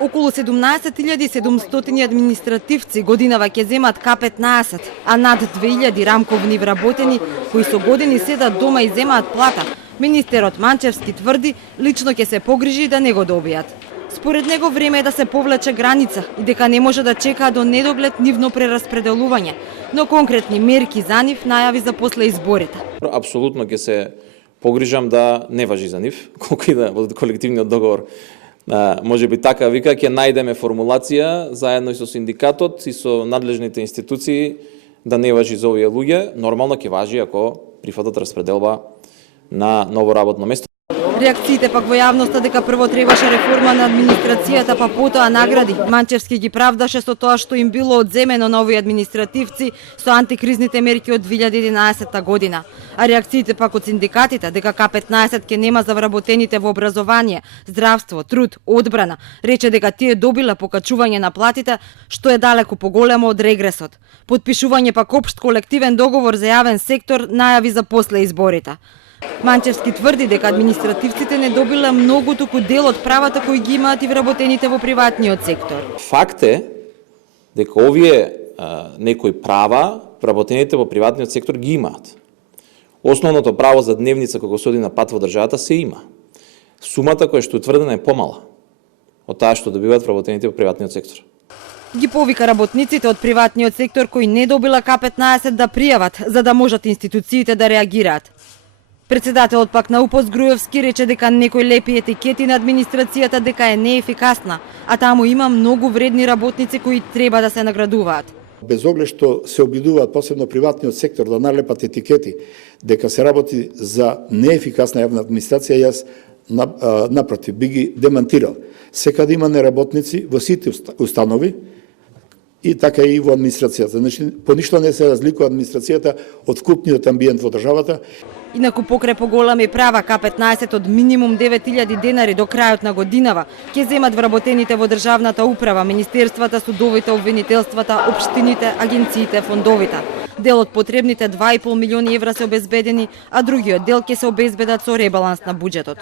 Околу 17.700 административци годинава ќе земат К15, а над 2000 рамковни вработени кои со години седат дома и земаат плата. Министерот Манчевски тврди лично ќе се погрижи да не го добијат. Според него време е да се повлече граница и дека не може да чека до недоглед нивно прераспределување, но конкретни мерки за нив најави за после изборите. Апсолутно ќе се погрижам да не важи за нив, колку и да во колективниот договор може би така вика, ќе најдеме формулација заедно и со синдикатот и со надлежните институции да не важи за овие луѓе. Нормално ќе важи ако прифатат распределба на ново работно место. Реакциите пак во јавноста дека прво требаше реформа на администрацијата, па потоа награди. Манчевски ги правдаше со тоа што им било одземено на овие административци со антикризните мерки од 2011 година. А реакциите пак од синдикатите дека К15 ќе нема за вработените во образование, здравство, труд, одбрана, рече дека тие добиле покачување на платите, што е далеку поголемо од регресот. Подпишување пак општ колективен договор за јавен сектор најави за после изборите. Манчевски тврди дека административците не добиле многу, туку дел од правата кои ги имаат и вработените во приватниот сектор. Факт е дека овие некои права вработените во приватниот сектор ги имаат. Основното право за дневница кога се оди на пат во државата се има. Сумата која што утврдена е помала од таа што добиваат вработените во приватниот сектор. Ги повика работниците од приватниот сектор кои не добила К15 да пријават, за да можат институциите да реагираат. Председателот пак на УПОС Груевски рече дека некои лепи етикети на администрацијата дека е неефикасна, а таму има многу вредни работници кои треба да се наградуваат. Без оглед што се обидуваат посебно приватниот сектор да налепат етикети дека се работи за неефикасна јавна администрација, јас напротив би ги демантирал. Секаде има неработници во сите установи и така и во администрацијата. Значи, по ништо не се разликува администрацијата од вкупниот амбиент во државата. Инаку покрај поголеми права К15 од минимум 9000 денари до крајот на годинава ќе земат вработените во државната управа, министерствата, судовите, обвинителствата, општините, агенциите, фондовите. Дел од потребните 2,5 милиони евра се обезбедени, а другиот дел ќе се обезбедат со ребаланс на буџетот.